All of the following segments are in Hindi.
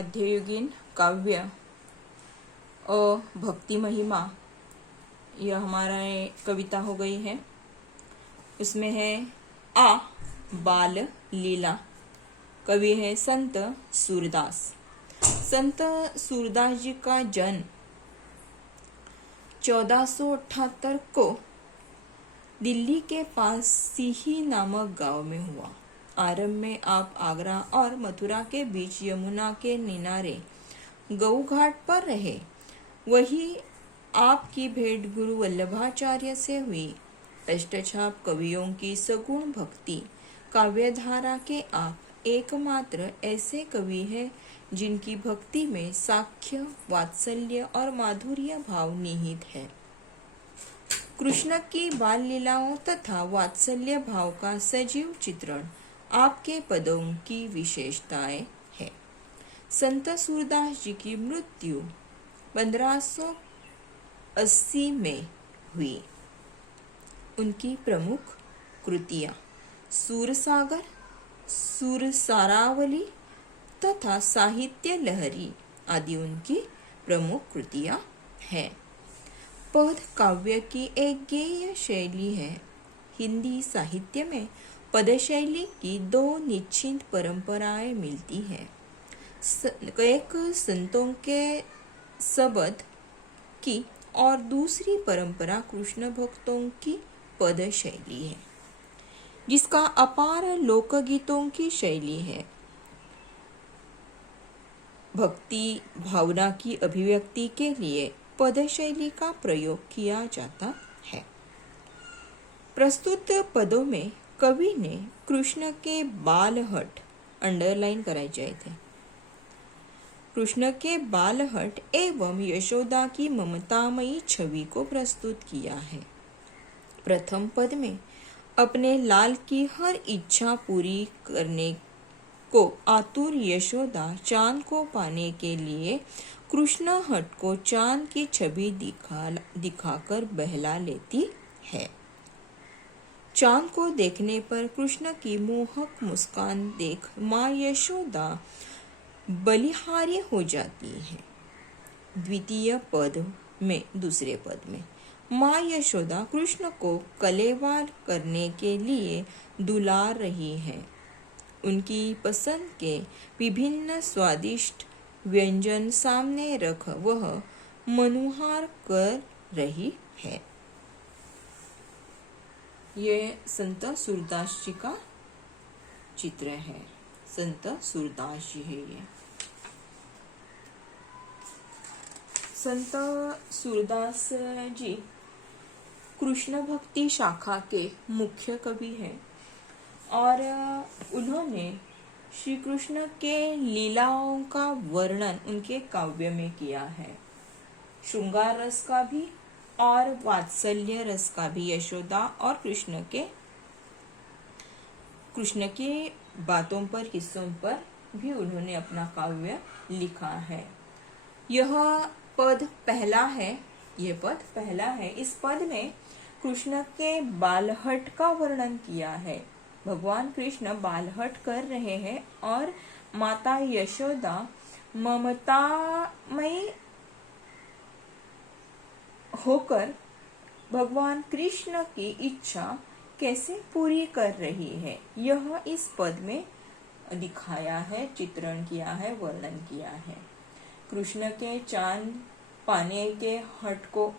मध्ययुगीन काव्य भक्ति महिमा, यह हमारा कविता हो गई है। इसमें है आ बाल लीला। कवि है संत सूरदास। संत सूरदास जी का जन्म 1478 को दिल्ली के पास सीही नामक गांव में हुआ। आरंभ में आप आगरा और मथुरा के बीच यमुना के किनारे गऊ घाट पर रहे। वही आपकी भेंट गुरु वल्लभाचार्य से हुई। अष्टछाप कवियों की सगुण भक्ति काव्यधारा के आप एकमात्र ऐसे कवि हैं जिनकी भक्ति में साख्य, वात्सल्य और माधुर्य भाव निहित है। कृष्ण की बाल लीलाओं तथा वात्सल्य भाव का सजीव चित्रण आपके पदों की विशेषताएं है। संत सूरदास जी की मृत्यु 1580 में हुई। उनकी प्रमुख कृतियां सूरसागर, सूरसारावली तथा साहित्य लहरी आदि उनकी प्रमुख कृतियां हैं। पद काव्य की एक गेय शैली है। हिंदी साहित्य में पद शैली की दो निश्चित परंपराएं मिलती हैं। एक संतों के शब्द की और दूसरी परंपरा कृष्ण भक्तों की पद शैली है, जिसका अपार लोकगीतों की शैली है। भक्ति भावना की अभिव्यक्ति के लिए पद शैली का प्रयोग किया जाता है। प्रस्तुत पदों में कवि ने कृष्ण के बालहट अंडरलाइन कराए जाए थे। कृष्ण के बालहट एवं यशोदा की ममतामयी छवि को प्रस्तुत किया है। प्रथम पद में अपने लाल की हर इच्छा पूरी करने को आतुर यशोदा चांद को पाने के लिए कृष्ण हट को चांद की छवि दिखाकर बहला लेती है। चांद को देखने पर कृष्ण की मोहक मुस्कान देख माँ यशोदा बलिहारी हो जाती है। द्वितीय पद में दूसरे पद में माँ यशोदा कृष्ण को कलेवा करने के लिए दुलार रही है। उनकी पसंद के विभिन्न स्वादिष्ट व्यंजन सामने रख वह मनुहार कर रही है। ये संत सूरदास जी का चित्र है। संत सूरदास जी है ये। संत सूरदास जी कृष्ण भक्ति शाखा के मुख्य कवि हैं और उन्होंने श्री कृष्ण के लीलाओं का वर्णन उनके काव्य में किया है। श्रृंगार रस का भी और वात्सल्य रस का भी, यशोदा और कृष्ण की बातों पर, किस्सों पर भी उन्होंने अपना काव्य लिखा है। यह पद पहला है। इस पद में कृष्ण के बालहट का वर्णन किया है। भगवान कृष्ण बालहट कर रहे हैं और माता यशोदा ममतामयी होकर भगवान कृष्ण की इच्छा कैसे पूरी कर रही है, यह इस पद में दिखाया है, चित्रण किया है, वर्णन किया है। कृष्ण के चांद पाने के हट को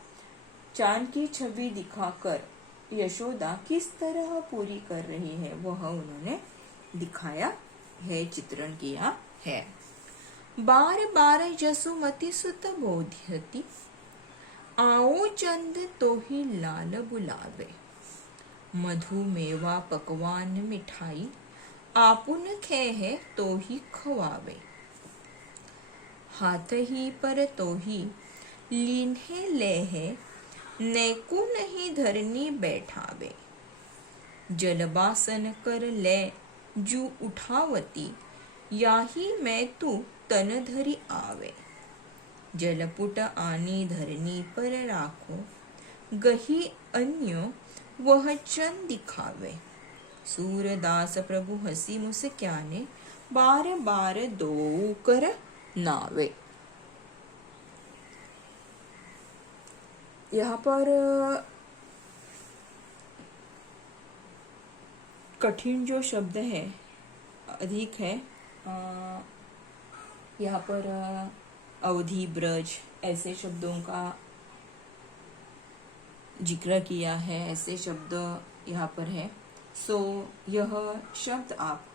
चांद की छवि दिखाकर यशोदा किस तरह पूरी कर रही है वह उन्होंने दिखाया है, चित्रण किया है। बार बार जसुमति सुत बोध्यति, आओ चंद तो ही लाल बुलावे। मधु मेवा पकवान मिठाई, आपुन खे है तो ही खवावे। हाथ ही पर तो ही लीन्हे ले है, नेकु नहीं धरनी बैठावे। जलबासन कर ले जू उठावती, याही मैं तू तन धरी आवे। जलपुट आनी धरनी पर राखो, गही अन्यो वह चंद दिखावे। सूरदास प्रभु हसी मुस्क्याने, बार बार दो कर नावे। यहाँ पर कठिन जो शब्द है अधिक है। यहाँ पर अवधि, ब्रज ऐसे शब्दों का जिक्र किया है, ऐसे शब्द यहाँ पर है। सो यह शब्द आप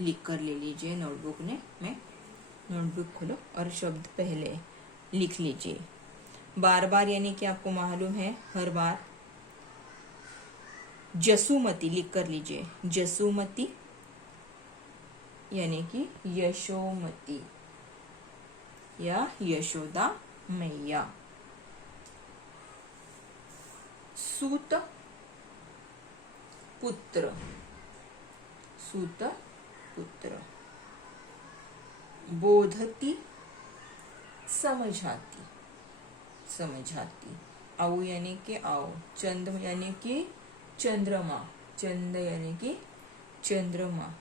लिख कर ले लीजिए नोटबुक में नोटबुक खोलो और शब्द पहले लिख लीजिए। बार बार यानी कि आपको मालूम है हर बार। जसुमती लिख कर लीजिए। जसुमती यानी कि यशोमती या यशोदा मैया। सूत पुत्र, सूत पुत्र। बोधती समझाती, समझाती। आओ यानी कि आओ। चंद यानी कि चंद्रमा, चंद यानी कि चंद्रमा।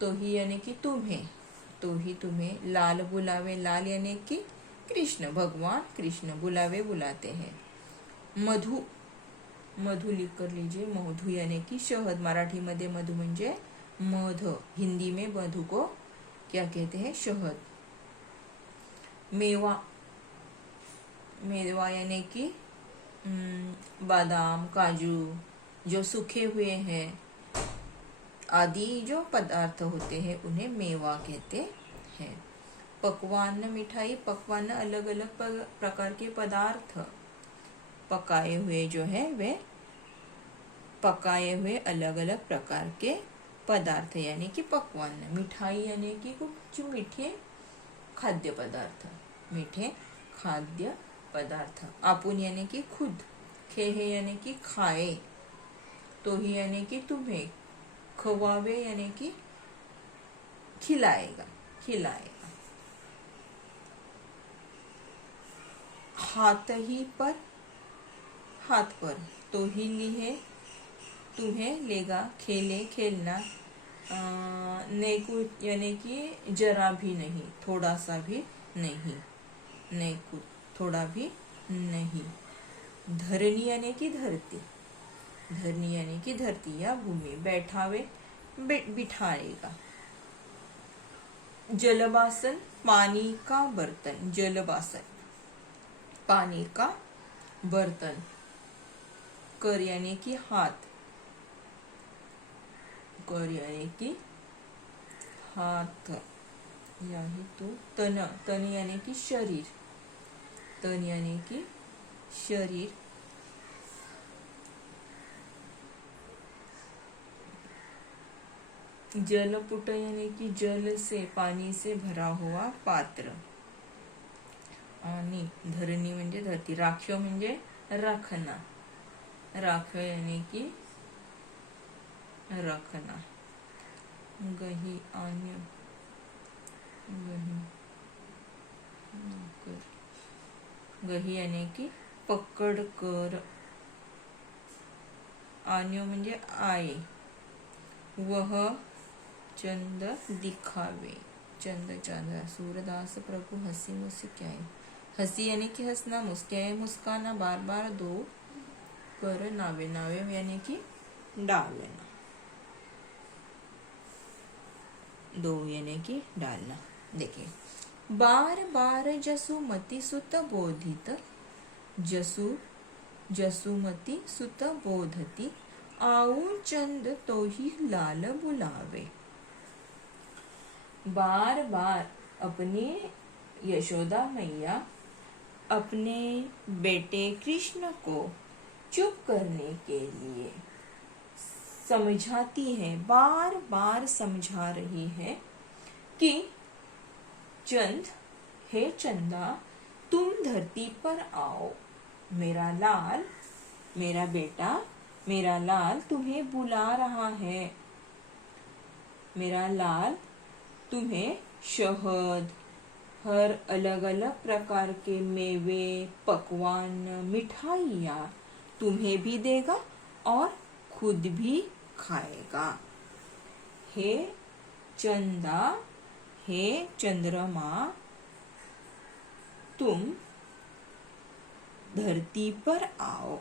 तो ही यानी कि तुम्हें, तो ही तुम्हें। लाल बुलावे, लाल यानी कि कृष्ण, भगवान कृष्ण बुलावे बुलाते हैं। मधु, मधु लिख कर लीजिए। मधु यानी कि शहद। मराठी मध्ये मधु म्हणजे मध, हिंदी में मधु को क्या कहते हैं? शहद। मेवा, मेवा यानी कि बादाम, काजू जो सूखे हुए हैं आदि जो पदार्थ होते हैं उन्हें मेवा कहते हैं। पकवान, मिठाई। पकवान अलग अलग प्रकार के पदार्थ, पकाए हुए जो है वे पकाए हुए अलग अलग प्रकार के पदार्थ यानी कि पकवान। मिठाई यानी कि कुछ मीठे खाद्य पदार्थ, मीठे खाद्य पदार्थ। आपुन यानी कि खुद। खेहे यानी कि खाए। तो ही यानी कि तुम्हें। खवावे यानी कि खिलाएगा, खिलाएगा। हाथ ही पर, हाथ पर। तो ही लिए, तुम्हें लेगा। खेले, खेलना। नेकुत यानी कि जरा भी नहीं, थोड़ा सा भी नहीं। नेकुत थोड़ा भी नहीं। धरणी यानी कि धरती, धरणी यानी कि धरती या भूमि। बैठावे, बिठाएगा। जलबासन, पानी का बर्तन। जलबासन, पानी का बर्तन। कर यानी कि हाथ, कर यानी कि हाथ। यानी तो तन, तन यानी कि शरीर, तन यानी कि शरीर। जलपुट यानी कि जल से, पानी से भरा हुआ पात्र। आणि धरणी म्हणजे धरती। राखीव म्हणजे राखना, राखीव यानी कि रखना। गही, अन्य, गही, गही यानी कि पकड़ कर। अन्य म्हणजे आए। वह चंद दिखावे, चंद चांद। सूरदास प्रभु हंसी मुस्काए। हंसी यानी कि हंसना, मुस्काए मुस्काना। बार बार दो कर नावे, नावे यानी कि डालना, दो यानी कि डालना। देखिए, बार बार जसुमती सुत बोधित। जसु, जसुमती सुत बोधती। आऊ चंद तो ही लाल बुलावे। बार बार अपने यशोदा मैया अपने बेटे कृष्ण को चुप करने के लिए समझाती है, बार बार समझा रही है कि चंद, हे चंदा, तुम धरती पर आओ। मेरा लाल, मेरा बेटा, मेरा लाल तुम्हें बुला रहा है। मेरा लाल तुम्हें शहद, हर अलग अलग प्रकार के मेवे, पकवान, मिठाइयाँ तुम्हें भी देगा और खुद भी खाएगा। हे चंदा, हे चंद्रमा, तुम धरती पर आओ,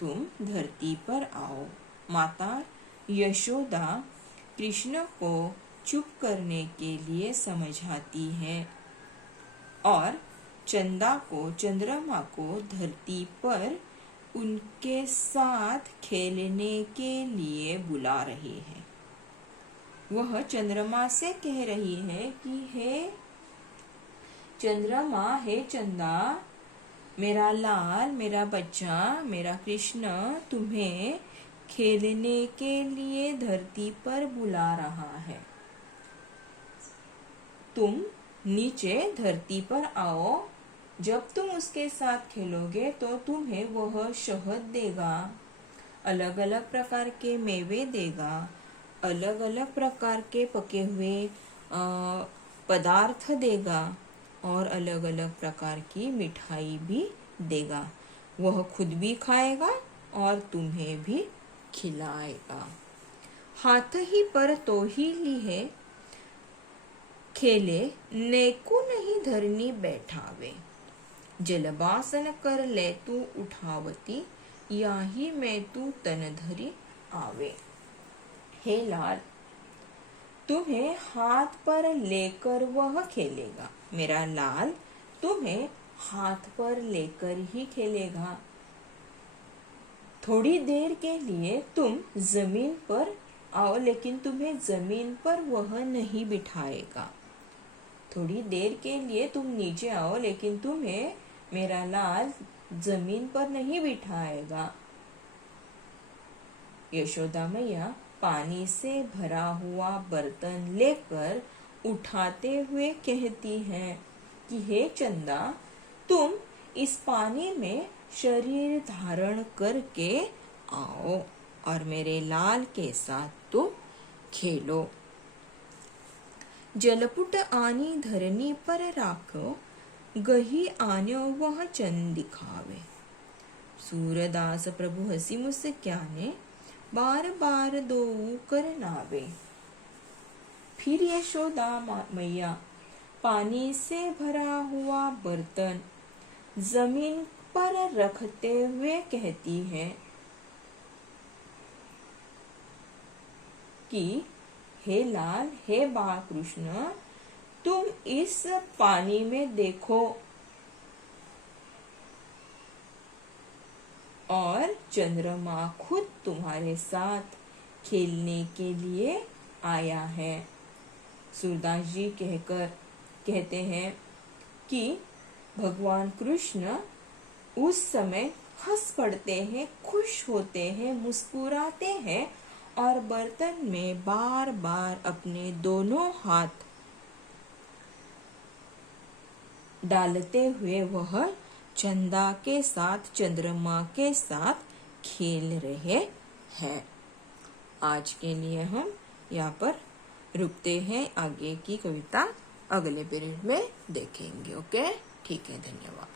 तुम धरती पर आओ। माता यशोदा कृष्ण को चुप करने के लिए समझाती है और चंद्रमा को धरती पर उनके साथ खेलने के लिए बुला रही है। वह चंद्रमा से कह रही है कि हे चंद्रमा, हे चंदा, मेरा लाल, मेरा बच्चा, मेरा कृष्ण तुम्हें खेलने के लिए धरती पर बुला रहा है। तुम नीचे धरती पर आओ। जब तुम उसके साथ खेलोगे तो तुम्हें वह शहद देगा, अलग अलग प्रकार के मेवे देगा, अलग अलग प्रकार के पके हुए पदार्थ देगा और अलग अलग प्रकार की मिठाई भी देगा। वह खुद भी खाएगा और तुम्हें भी खिलाएगा। हाथ ही पर तो ही लीहे, खेले नेको नहीं धरनी बैठावे। जलबासन कर ले तू उठावती, याही मैं तू तन धरी आवे। हे लाल, तुम्हें हाथ पर लेकर वह खेलेगा। मेरा लाल तुम्हें हाथ पर लेकर ही खेलेगा। थोड़ी देर के लिए तुम जमीन पर आओ, लेकिन तुम्हें जमीन पर वह नहीं बिठाएगा। थोड़ी देर के लिए तुम नीचे आओ, लेकिन तुम्हें मेरा लाल जमीन पर नहीं बिठाएगा। यशोदा मैया पानी से भरा हुआ बर्तन लेकर उठाते हुए कहती हैं कि हे चंदा, तुम इस पानी में शरीर धारण करके आओ और मेरे लाल के साथ तुम खेलो। जलपुट आनी धरनी पर राखो, गही आन्यो वह चंद दिखावे। सूरदास प्रभु हसी मुस्क्याने, बार बार दो करनावे। फिर यशोदा मैया पानी से भरा हुआ बर्तन जमीन पर रखते हुए कहती है कि हे लाल, हे बालकृष्ण, तुम इस पानी में देखो और चंद्रमा खुद तुम्हारे साथ खेलने के लिए आया है। सूरदास जी कहते हैं कि भगवान कृष्ण उस समय हंस पड़ते हैं, खुश होते हैं, मुस्कुराते हैं और बर्तन में बार बार अपने दोनों हाथ डालते हुए वह चंदा के साथ, चंद्रमा के साथ खेल रहे हैं। आज के लिए हम यहाँ पर रुकते हैं। आगे की कविता अगले पीरियड में देखेंगे। ओके, ठीक है, धन्यवाद।